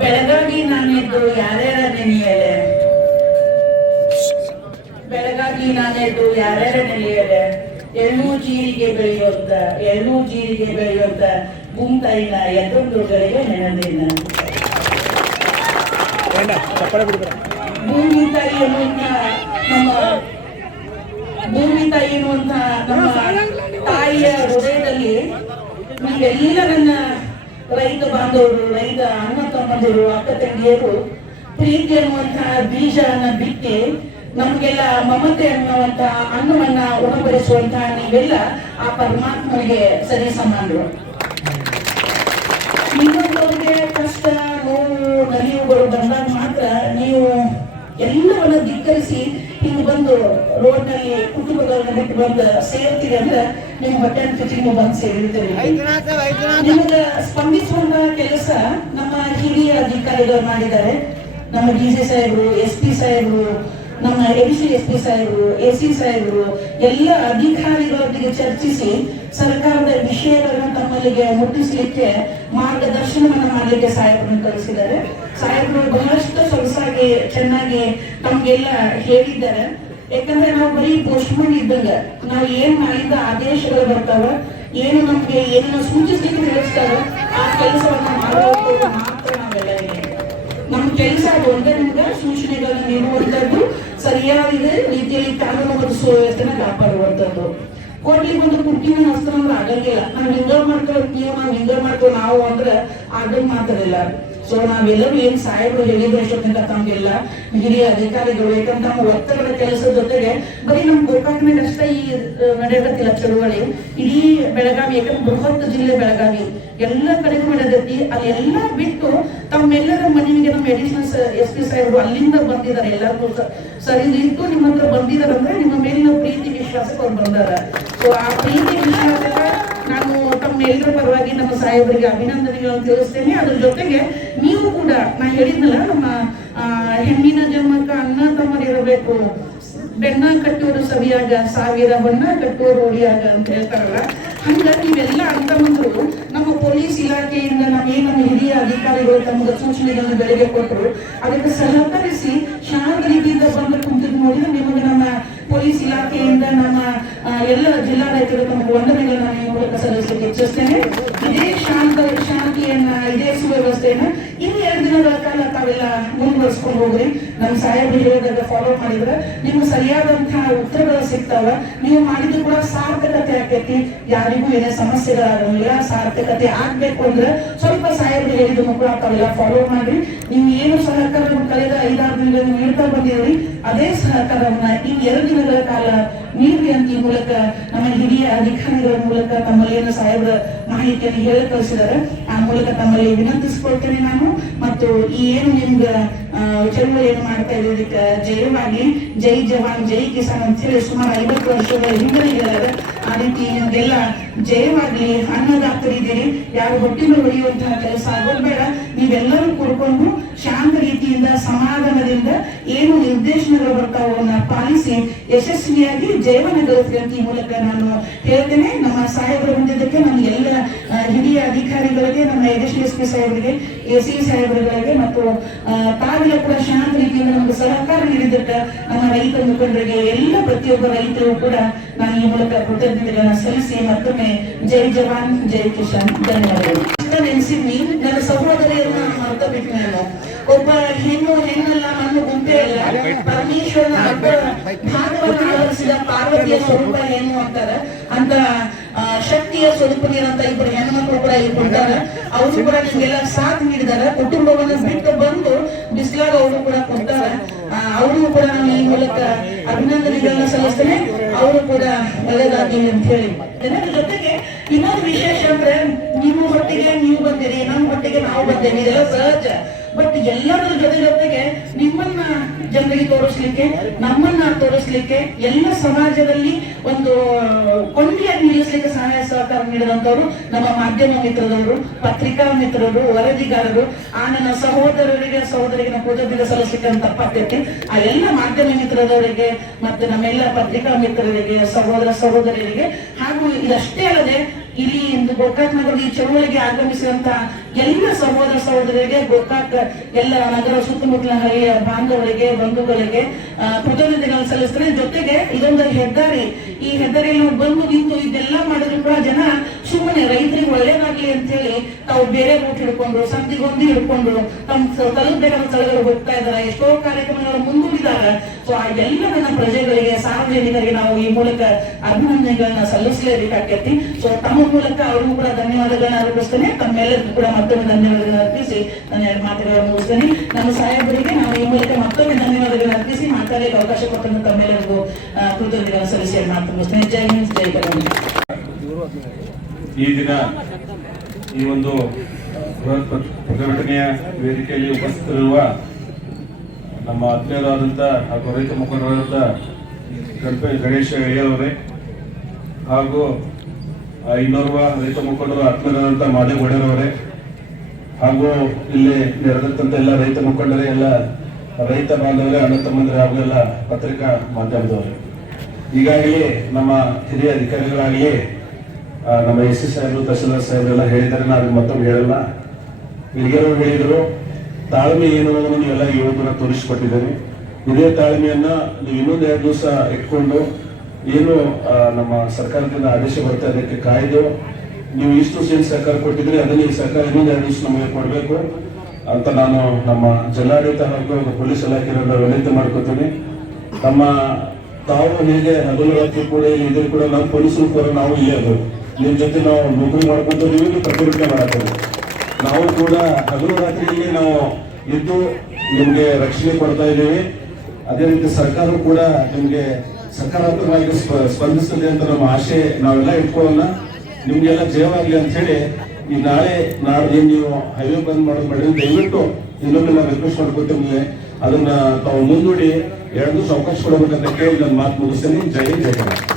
ಬೆಳಗಾಗಿ ನಾನೆದ್ದು ಯಾರ್ಯಾರ ನೆನೆಯಲೆ ಬೆಳಗಾಗಿ ನಾನೆದ್ದು ಯಾರ್ಯಾರ ನೆನೆಯಲೆ ಎಳ್ಳು ಜೀರಿಗೆ ಬೆಳೆಯುವಂತ ಎಳ್ಳು ಜೀರಿಗೆ ಬೆಳೆಯುವಂತ ಗುಂತಾಯಿನ ಎದುರುಗಳಿಗೆ ನೆನೆದಿನ ಭೂಮಿ ತಾಯಿ ಅನ್ನುವಂತ ನಮ್ಮ ಭೂಮಿ ತಾಯಿ ಅನ್ನುವಂತ ನಮ್ಮ ತಾಯಿಯ ಹೃದಯದಲ್ಲಿ ನೀವೆಲ್ಲ ನನ್ನ ರೈತ ಬಾಂಧವರು, ರೈತ ಅಣ್ಣ ತಮ್ಮಂದಿರು, ಅಕ್ಕ ತಂಗಿಯರು, ಪ್ರೀತಿ ಅನ್ನುವಂತಹ ಬೀಜನ ಬಿತ್ತಿ ನಮಗೆಲ್ಲ ಮಮತೆ ಅನ್ನುವಂತಹ ಅನ್ನವನ್ನ ಉಣಬಡಿಸುವಂತಹ ನೀವೆಲ್ಲ ಆ ಪರಮಾತ್ಮನಿಗೆ ಸರಿ ಸಮಾನರು. ಇನ್ನೊಬ್ಬರಿಗೆ ಕಷ್ಟ, ನೋವು, ನಲಿವುಗಳು ಬಂದಾಗ ಮಾತ್ರ ನೀವು ಎಲ್ಲವನ್ನ ಧಿಕ್ಕರಿಸಿ ಹಿಂಗ್ ಬಂದು ರೋಡ್ನಲ್ಲಿ ಕುಟುಂಬಗಳನ್ನ ಬಿಟ್ಟು ಬಂದು ಸೇರ್ತೀರಿ ಅಂದ್ರೆ ನಿಮ್ ಹೊಟ್ಟೆ ಫಿಟಿಂಗ್ ಬಂದು ಸೇರಿರ್ತೀರಿ ನಿಮಗ ಸ್ಪಂದಿಸುವಂತ ಕೆಲಸ ನಮ್ಮ ಹಿರಿಯ ಅಧಿಕಾರಿಗಳು ಮಾಡಿದ್ದಾರೆ. ನಮ್ಮ ಡಿ ಸಿ ಸಾಹೇಬರು ಎಸ್ ಪಿ ಸಾಹೇಬರು ನಮ್ಮ ಎ ಸಿ ಎಸ್ ಪಿ ಸಾಹೇಬರು ಎ ಸಿ ಸಾಹೇಬರು, ಎಲ್ಲ ಅಧಿಕಾರಿಗಳೊಂದಿಗೆ ಚರ್ಚಿಸಿ ಸರ್ಕಾರದ ವಿಷಯಗಳನ್ನು ತಮ್ಮಲ್ಲಿಗೆ ಮುಟ್ಟಿಸಲಿಕ್ಕೆ ಮಾರ್ಗದರ್ಶನವನ್ನು ಮಾಡಲಿಕ್ಕೆ ಸಾಹೇಬರನ್ನು ಕಳಿಸಿದ್ದಾರೆ. ಸಾಹೇಬರು ಬಹಳಷ್ಟು ಸೊಗಸಾಗಿ, ಚೆನ್ನಾಗಿ ತಮಗೆಲ್ಲ ಹೇಳಿದ್ದಾರೆ. ಯಾಕಂದ್ರೆ ನಾವು ಬರೀ ಪೋಸ್ಟ್ಮನ್ ಇದ್ದಂಗ, ನಾವು ಏನ್ ಮಾಡಿದ ಆದೇಶಗಳು ಬರ್ತಾವ, ಏನು ನಮ್ಗೆ ಏನನ್ನ ಸೂಚಿಸ್ಲಿಕ್ಕೆ ತಿಳಿಸ್ತಾರ ಆ ಕೆಲಸವನ್ನು ಮಾಡುವ ಮಾತ್ರ ನಾವೆಲ್ಲ ನಮ್ ಕೆಲಸ ಒಂದೇ ನಿಮ್ಗೆ ಸೂಚನೆಗಳನ್ನು ನೀಡುವಂತದ್ದು ಸರಿಯಾದ ರೀತಿಯಲ್ಲಿ ಕಾನೂನು ಮತ್ತು ಸುವ್ಯವಸ್ಥೆನ ಕಾಪಾಡುವಂತದ್ದು ಕೊಡ್ಲಿಕ್ಕೆ ಒಂದು ಕುಟ್ಟಿನ ಹಸ್ತ ಅಂದ್ರೆ ಆಗಂಗಿಲ್ಲ. ನಾವ್ ಹಿಂಗ ಮಾಡ್ಕೊಳ್ಳೋ ನೀವು ನಾವ್ ಹಿಂಗ ಮಾಡ್ತೇವೆ ನಾವು ಅಂದ್ರೆ ಆಗಂಗ್ ಮಾತಾಡಿಲ್ಲ. ಸೊ ನಾವೆಲ್ಲರೂ ಏನ್ ಸಾಹೇಬರು ಹೇಳಿದ್ರು ಎಷ್ಟೊತ್ತಿಂದ ತಮ್ಗೆಲ್ಲ ಹಿರಿಯ ಅಧಿಕಾರಿಗಳು ಯಾಕಂದ್ರೆ ನಮ್ಮ ಒತ್ತಡದ ಕೆಲಸದ ಜೊತೆಗೆ ಬರೀ ನಮ್ ಗೋಕಾಕ್ನಾಗ ಅಷ್ಟೇ ಈ ನಡೆಯಕತ್ತಿಲ್ಲ ಚಳುವಳಿ ಇಡೀ ಬೆಳಗಾವಿ ಯಾಕಂದ್ರೆ ಬೃಹತ್ ಜಿಲ್ಲೆ ಬೆಳಗಾವಿ. ಎಲ್ಲ ಕಡೆಗೂ ನಡೆದೈತಿ ಅಲ್ಲೆಲ್ಲ ಬಿಟ್ಟು ತಮ್ಮೆಲ್ಲರ ಮನೆಗೆ ನಮ್ಮ ಎಡಿಷನಲ್ ಎಸ್ ಪಿ ಸಾಹೇಬರು ಅಲ್ಲಿಂದ ಬಂದಿದ್ದಾರೆ. ಎಲ್ಲರಿಗೂ ಸರಿ ಇದ್ದು ನಿಮ್ಮ ಹತ್ರ ಬಂದಿದ್ದಾರೆ ಅಂದ್ರೆ ನಿಮ್ಮ ಮೇಲಿನ ಪ್ರೀತಿ ವಿಶ್ವಾಸಕ್ಕೆ ಅವ್ರು ಬಂದಾರ. ಸೊ ಆ ಪ್ರೀತಿ ವಿಶ್ವಾಸ ನಾನು ತಮ್ಮೆಲ್ಲರ ಪರವಾಗಿ ನಮ್ಮ ಸಾಹೇಬರಿಗೆ ಅಭಿನಂದನೆಗಳನ್ನು ತಿಳಿಸ್ತೇನೆ. ಅದ್ರ ಜೊತೆಗೆ ನೀವು ಕೂಡ ನಾ ಹೇಳಿದ್ನಲ್ಲ, ನಮ್ಮ ಹೆಣ್ಣಿನ ಜನ್ಮಕ್ಕ ಅನ್ನ ತಮ್ಮರಿರಬೇಕು ಬೆನ್ನ ಕಟ್ಟೋರು ಸವಿಯಾಗ, ಸಾವಿರ ಬಣ್ಣ ಕಟ್ಟೋರು ಓಡಿಯಾಗ ಅಂತ ಹೇಳ್ತಾರಲ್ಲ, ಹಂಗ ನೀವೆಲ್ಲ ಅಂತ ನಮ್ಮ ಪೊಲೀಸ್ ಇಲಾಖೆಯಿಂದ ನಮ್ಮ ಹಿರಿಯ ಅಧಿಕಾರಿಗಳು ತಮಗೆ ಸೂಚನೆಗಳನ್ನು ಬೆಳಗ್ಗೆ ಕೊಟ್ಟರು, ಅದಕ್ಕೆ ಸಹಕರಿಸಿ ಶಾಂತ ರೀತಿಯಿಂದ ಬಂದು ಕುಂತಿದ್ದು ನೋಡಿದ್ರೆ ನಿಮಗೆ ನಮ್ಮ ಪೊಲೀಸ್ ಇಲಾಖೆಯಿಂದ ನಮ್ಮ ಎಲ್ಲ ಜಿಲ್ಲಾಡಳಿತರು ತಮಗೆ ವಂದನೆಗಳನ್ನು ಮೂಲಕ ಸಲ್ಲಿಸಲಿಕ್ಕೆ ಇಚ್ಛಿಸ್ತೇನೆ. ಇದೇ ಶಾಂತ, ಶಾಂತಿಯನ್ನ, ಇದೇ ಸುವ್ಯವಸ್ಥೆಯನ್ನ ದಿನಗಳ ಕಾಲ ತಾವೆಲ್ಲ ಮುಂದುವರ್ಸ್ಕೊಂಡು ಹೋಗ್ರಿ. ನಮ್ಮ ಸಾಹೇಬರು ಹೇಳಿದಾಗ ಫಾಲೋ ಮಾಡಿದ್ರೆ ನಿಮ್ಗೆ ಸರಿಯಾದಂತಹ ಉತ್ತರಗಳು ಸಿಗ್ತಾವ. ನೀವು ಮಾಡಿದ್ದು ಕೂಡ ಸಾರ್ಥಕತೆ ಆಕೈತಿ. ಯಾರಿಗೂ ಏನೇ ಸಮಸ್ಯೆಗಳಾಗಂಗಿಲ್ಲ ಸಾರ್ಥಕತೆ ಆಗ್ಬೇಕು ಅಂದ್ರೆ ಸ್ವಲ್ಪ ಸಾಹೇಬರು ಹೇಳಿದ ಮಕ್ಕಳು ತಾವೆಲ್ಲ ಫಾಲೋ ಮಾಡ್ರಿ. ನೀವು ಏನು ಸಹಕಾರ ಕಳೆದ ಐದಾರು ದಿನಗಳನ್ನು ನೀಡ್ತಾ ಬಂದಿದ್ರಿ ಅದೇ ಸಹಕಾರವನ್ನ ಈ ಎರಡು ದಿನಗಳ ಕಾಲ ನೀಡ್ರಿ ಅಂತ ಈ ಮೂಲಕ ನಮ್ಮ ಹಿರಿಯ ಅಧಿಕಾರಿಗಳ ಮೂಲಕ ತಮ್ಮಲ್ಲಿ ಏನು ಸಾಹೇಬರ ಮಾಹಿತಿಯನ್ನು ಹೇಳಿ ಕಳಿಸಿದ್ದಾರೆ. ಆ ಮೂಲಕ ತಮ್ಮಲ್ಲಿ ವಿನಂತಿಸ್ಕೊಳ್ತೇನೆ ನಾನು. ಮತ್ತು ಈ ಏನು ನಿಮ್ಗ ಆ, ಚಳುವಳಿ ಏನು ಮಾಡ್ತಾ ಇರೋದಕ್ಕೆ ಜಯವಾಗಿ ಜೈ ಜವಾನ್ ಜೈ ಕಿಸಾನ್ ಅಂತ ಹೇಳಿ ಸುಮಾರು ಐವತ್ತು ವರ್ಷಗಳ ಹಿಂದೆ ಇದ್ದಾರೆ. ಆ ರೀತಿ ನಿಮ್ಗೆಲ್ಲ ಜಯವಾಗ್ಲಿ ಅನ್ನದಾತರಿದ್ದೀರಿ ಯಾರು ಹೊಟ್ಟಿನ ಹೊಡೆಯುವಂತಹ ಕೆಲಸ ಆಗೋದು ಬೇಡ ನೀವೆಲ್ಲರೂ ಕೂಡ್ಕೊಂಡು ಶಾಂತ ರೀತಿಯಿಂದ ಸಮಾಧಾನದಿಂದ ಏನು ನಿರ್ದೇಶನಗಳು ಬರ್ತಾವೋ ಅವನ್ನ ಪಾಲಿಸಿ ಯಶಸ್ವಿಯಾಗಿ ಜೈವನ ಗಳಿಸ್ರಿ ಈ ಮೂಲಕ ನಾನು ಹೇಳ್ತೇನೆ. ನಮ್ಮ ಸಾಹೇಬರು ಬಂದಿದ್ದಕ್ಕೆ ನಮ್ಮ ಎಲ್ಲ ಹಿರಿಯ ಅಧಿಕಾರಿಗಳಿಗೆ ನಮ್ಮ ಪಿ ಸಾಹೇಬರಿಗೆ ಎ ಸಿ ಸಾಹೇಬರುಗಳಿಗೆ ಮತ್ತು ಆ, ತಾವೆಲ್ಲ ಕೂಡ ಶಾಂತ ರೀತಿಯಿಂದ ನಮಗೆ ನಮ್ಮ ರೈತ ಮುಖಂಡರಿಗೆ, ಎಲ್ಲ ಪ್ರತಿಯೊಬ್ಬ ರೈತರು ಕೂಡ ನಾನು ಈ ಮೂಲಕ ಕೃತಜ್ಞತೆಗಳನ್ನ ಸಲ್ಲಿಸಿ ಮತ್ತೊಮ್ಮೆ ಜೈ ಜವಾನ್, ಜೈ ಕಿಶನ್ ಧನ್ಯವಾದಗಳು. ನೆನೆಸಿದ್ನಿ ನನ್ನ ಸಹೋದರಿಯನ್ನ ಅರ್ಥ ಬಿಟ್ಟು ನಾನು. ಒಬ್ಬ ಹೆಣ್ಣು, ಹೆಣ್ಣಲ್ಲ, ಮಣ್ಣು ಗುಂಪೆ ಅಲ್ಲ. ಪರಮೇಶ್ವರನ ಹಬ್ಬ, ಭಾಗವನ್ನು ಪಾರ್ವತಿಯ ಸ್ವರೂಪ ಏನು ಅಂತಾರ? ಅಂತ ಶಕ್ತಿಯ ಸ್ವರೂಪನಿರಂತ ಇಬ್ಬರು ಹೆಣ್ಮಕ್ಳು ಕೂಡ ಇಲ್ಲಿ ಕೊಡ್ತಾರ. ಅವರು ಕೂಡ ನಿಮ್ಗೆಲ್ಲ ಸಾಥ್ ನೀಡಿದಾರ ಕುಟುಂಬವನ್ನ ಬಿಟ್ಟು ಬಂದು ಬಿಸಿಲಾಗ ಅವರು ಕೂಡ ಅವರು ಕೂಡ ನಾನು ಈ ಮೂಲಕ ಅಭಿನಂದನೆಗಳನ್ನ ಸಲ್ಲಿಸ್ತೇನೆ. ಅವರು ಕೂಡ ಒಳ್ಳೆದಾಗಲಿ ಅಂತ ಹೇಳಿ. ಜನರ ಜೊತೆಗೆ ಇನ್ನೊಂದು ವಿಶೇಷ ಅಂದ್ರೆ ನಿಮ್ಮ ಹೊಟ್ಟೆಗೆ ನೀವು ಬಂದಿರಿ ನಮ್ಮ ಹೊಟ್ಟೆಗೆ ನಾವು ಬಂದೇವಿ ಇದೆಲ್ಲ ಸಹಜ. ಬಟ್ ಎಲ್ಲರ ಜೊತೆ ಜೊತೆಗೆ ನಿಮ್ಮನ್ನ ಜನರಿಗೆ ತೋರಿಸ್ಲಿಕ್ಕೆ, ನಮ್ಮನ್ನ ತೋರಿಸ್ಲಿಕ್ಕೆ, ಎಲ್ಲ ಸಮಾಜದಲ್ಲಿ ಒಂದು ಕೊಂಡಿಯಾಗಿ ನಿಲ್ಲಿಸ್ಲಿಕ್ಕೆ ಸಹಾಯ ಸಹಕಾರ ನೀಡಿದಂತವರು ನಮ್ಮ ಮಾಧ್ಯಮ ಮಿತ್ರದವರು, ಪತ್ರಿಕಾ ಮಿತ್ರರು, ವರದಿಗಾರರು ಆ ನನ್ನ ಸಹೋದರರಿಗೆ ಸಹೋದರಿಗೆ ನಾವು ಕೃತಜ್ಞತೆ ಸಲ್ಲಿಸ್ಲಿಕ್ಕೆ ಅಂತ ತಪ್ಪಾಗ್ತೈತಿ ಆ ಎಲ್ಲ ಮಾಧ್ಯಮ ಮಿತ್ರದವರಿಗೆ ಮತ್ತೆ ನಮ್ಮೆಲ್ಲ ಪತ್ರಿಕಾ ಮಿತ್ರರಿಗೆ, ಸಹೋದರ ಸಹೋದರಿಯರಿಗೆ ಹಾಗೂ ಇದಷ್ಟೇ ಅಲ್ಲದೆ ಇಲ್ಲಿ ಇಂದು ಗೋಕಾಕ್ ನಗರದ ಈ ಚಳುವಳಿಗೆ ಆಗಮಿಸಿದಂತ ಎಲ್ಲ ಸಹೋದರ ಸಹೋದರಿಗೆ, ಗೋಕಾಕ್ ಎಲ್ಲ ನಗರ ಸುತ್ತಮುತ್ತಲ ಹಳ್ಳಿಯ ಬಾಂಧವರಿಗೆ, ಬಂಧುಗಳಿಗೆ ಕೃತಜ್ಞತೆಗಳನ್ನು ಸಲ್ಲಿಸ್ತಾರೆ. ಜೊತೆಗೆ ಇದೊಂದು ಹೆದ್ದಾರಿ. ಈ ಹೆದ್ದಾರಿಯಲ್ಲಿ ಬಂದು ನಿಂತು ಇದೆಲ್ಲ ಮಾಡಿದ್ರು ಕೂಡ ಜನ ಸುಮ್ಮನೆ ರೈತರಿಗೆ ಒಳ್ಳೇದಾಗ್ಲಿ ಅಂತ ಹೇಳಿ ತಾವು ಬೇರೆ ರೂಟ್ ಹಿಡ್ಕೊಂಡು ಸಂತಿಗೊಂದಿ ಹಿಡ್ಕೊಂಡು, ತಮ್ಮ ತಲುಪಬೇಕಾದ ಸ್ಥಳಗಳು ಹೋಗ್ತಾ ಇದ್ದಾರೆ. ಎಷ್ಟೋ ಕಾರ್ಯಕ್ರಮಗಳು ಮುಂದೂಡಿದ್ದಾರೆ. ಸೊ ಆ ಎಲ್ಲ ನನ್ನ ಪ್ರಜೆಗಳಿಗೆ, ಸಾರ್ವಜನಿಕರಿಗೆ ನಾವು ಈ ಮೂಲಕ ಅಭಿನಂದನೆಗಳನ್ನ ಸಲ್ಲಿಸಲೇಬೇಕಾಗ್ತೈತಿ. ಸೊ ತಮ್ಮ ಮೂಲಕ ಅವ್ರಿಗೂ ಕೂಡ ಧನ್ಯವಾದಗಳನ್ನ ಅರ್ಪಿಸ್ತೇನೆ. ತಮ್ಮೆಲ್ಲರಿಗೂ ಕೂಡ ಮತ್ತೊಮ್ಮೆ ಧನ್ಯವಾದಗಳನ್ನ ಅರ್ಪಿಸಿ ನನ್ನ ಎರಡು ಮಾತುಗಳನ್ನು ಮುಗಿಸ್ತೇನೆ. ನಮ್ಮ ಸಾಹೇಬರಿಗೆ ನಾವು ಈ ಮೂಲಕ ಮತ್ತೊಮ್ಮೆ ಧನ್ಯವಾದಗಳನ್ನ ಅರ್ಪಿಸಿ ಮಾತಾಡಲಿಕ್ಕೆ ಅವಕಾಶ ಕೊಟ್ಟಂತ ತಮ್ಮೆಲ್ಲರಿಗೂ ಕೃತಜ್ಞತೆಗಳನ್ನು ಸಲ್ಲಿಸಿ ಮಾತು ಮುಗಿಸ್ತೇನೆ. ಜೈ ಹಿಂದ್, ಜೈ ಈ ದಿನ ಈ ಒಂದು ಪ್ರತಿಭಟನೆಯ ವೇದಿಕೆಯಲ್ಲಿ ಉಪಸ್ಥಿತರಿರುವ ನಮ್ಮ ಆತ್ಮೀಯರಾದಂಥ ಹಾಗೂ ರೈತ ಮುಖಂಡರಾದಂಥ ಕಂಪೆ ಗಣೇಶ ಅಯ್ಯವರೇ ಹಾಗೂ ಇನ್ನೋರ್ವ ರೈತ ಮುಖಂಡರು ಆತ್ಮೀಯರಾದಂಥ ಮಾದೇವ್ ಒಡೆಯರವರೇ ಹಾಗೂ ಇಲ್ಲಿ ನೆರೆದಂತ ಎಲ್ಲ ರೈತ ಮುಖಂಡರೇ ಎಲ್ಲ ರೈತ ಬಾಂಧವರೇ ಅಣ್ಣ ತಮ್ಮಂದಿರೇ ಹಾಗೂ ಎಲ್ಲ ಪತ್ರಿಕಾ ಮಾಧ್ಯಮದವರೇ. ಈಗಾಗಲೇ ನಮ್ಮ ಹಿರಿಯ ಅಧಿಕಾರಿಗಳಾಗಲಿ ಆ, ನಮ್ಮ ಎಸ್ ಸಿ ಸಾಹೇಬರು, ತಹಸೀಲ್ದಾರ್ ಸಾಹೇಬರೆಲ್ಲ ಹೇಳಿದ್ದಾರೆ ನಾನು ಮತ್ತೊಮ್ಮೆ ಹೇಳಲ್ಲ. ಹಿರಿಯರು ಹೇಳಿದರು, ತಾಳ್ಮೆ ಏನು ಅನ್ನೋದನ್ನು ಎಲ್ಲ ಇವತ್ತು ತೋರಿಸಿಕೊಟ್ಟಿದ್ದೇನೆ ಇದೇ ತಾಳ್ಮೆಯನ್ನ ನೀವು ಇನ್ನೊಂದು ಎರಡು ದಿವಸ ಇಟ್ಕೊಂಡು ಏನು ನಮ್ಮ ಸರ್ಕಾರದಿಂದ ಆದೇಶ ಬರ್ತಾ ಅದಕ್ಕೆ ಕಾಯ್ದು ನೀವು ಇಷ್ಟು ಸೇರಿ ಸರ್ಕಾರ ಕೊಟ್ಟಿದ್ರೆ ಅದನ್ನ ಈ ಸರ್ಕಾರ ಇನ್ನೊಂದು ಎರಡು ದಿವಸ ನಮಗೆ ಕೊಡಬೇಕು. ಅಂತ ನಾನು ನಮ್ಮ ಜಿಲ್ಲಾಡಳಿತ ಹಾಗೂ ಪೊಲೀಸ್ ಇಲಾಖೆಯನ್ನು ವಿನಂತಿ ಮಾಡ್ಕೋತೀನಿ. ತಮ್ಮ ತಾವು ಹೇಗೆ ಹಗಲು ರಾತ್ರಿ ಕೂಡ ಇಲ್ಲಿ ಇದ್ರು ಕೂಡ ನಾವು ಪೊಲೀಸರು ಕೂಡ ನಾವು ಇಲ್ಲಿ ಅದು ನಿಮ್ ಜೊತೆ ನಾವು ನೌಕರಿ ಮಾಡ್ಕೊಂಡು ನೀವು ಪ್ರತಿಭಟನೆ ಮಾಡತ್ತೇವೆ ನಾವು ಕೂಡ ಹಗಲು ರಾತ್ರಿಯಲ್ಲಿ ನಾವು ಇದ್ದು ನಿಮಗೆ ರಕ್ಷಣೆ ಕೊಡ್ತಾ ಇದ್ದೀವಿ. ಅದೇ ರೀತಿ ಸರ್ಕಾರ ಕೂಡ ನಿಮಗೆ ಸಕಾರಾತ್ಮಕವಾಗಿ ಸ್ಪ- ಸ್ಪಂದಿಸ್ತದೆ ಅಂತ ನಮ್ಮ ಆಶೆ ನಾವೆಲ್ಲ ಇಟ್ಕೊಳ್ಳೋಣ. ನಿಮ್ಗೆಲ್ಲ ಜಯವಾಗಲಿ ಅಂತ ಹೇಳಿ ಈ ನಾಳೆ ನಾಳೆ ನೀವು ಹೈವೇ ಬಂದ್ ಮಾಡೋದು ಮಾಡಿ ದಯವಿಟ್ಟು ಇನ್ನೊಮ್ಮೆ ನಾವು ರಿಕ್ವೆಸ್ಟ್ ಮಾಡ್ಕೊತೀನಿ. ಅದನ್ನ ತಾವು ಮುಂದೂಡಿ, ಎರಡು ದಿವಸ ಅವಕಾಶ ಕೊಡಬೇಕಂತ ಕೇಳಿ ನನ್ನ ಮಾತು ಮುಗಿಸ್ತೇನೆ. ಜೈ ಜಯ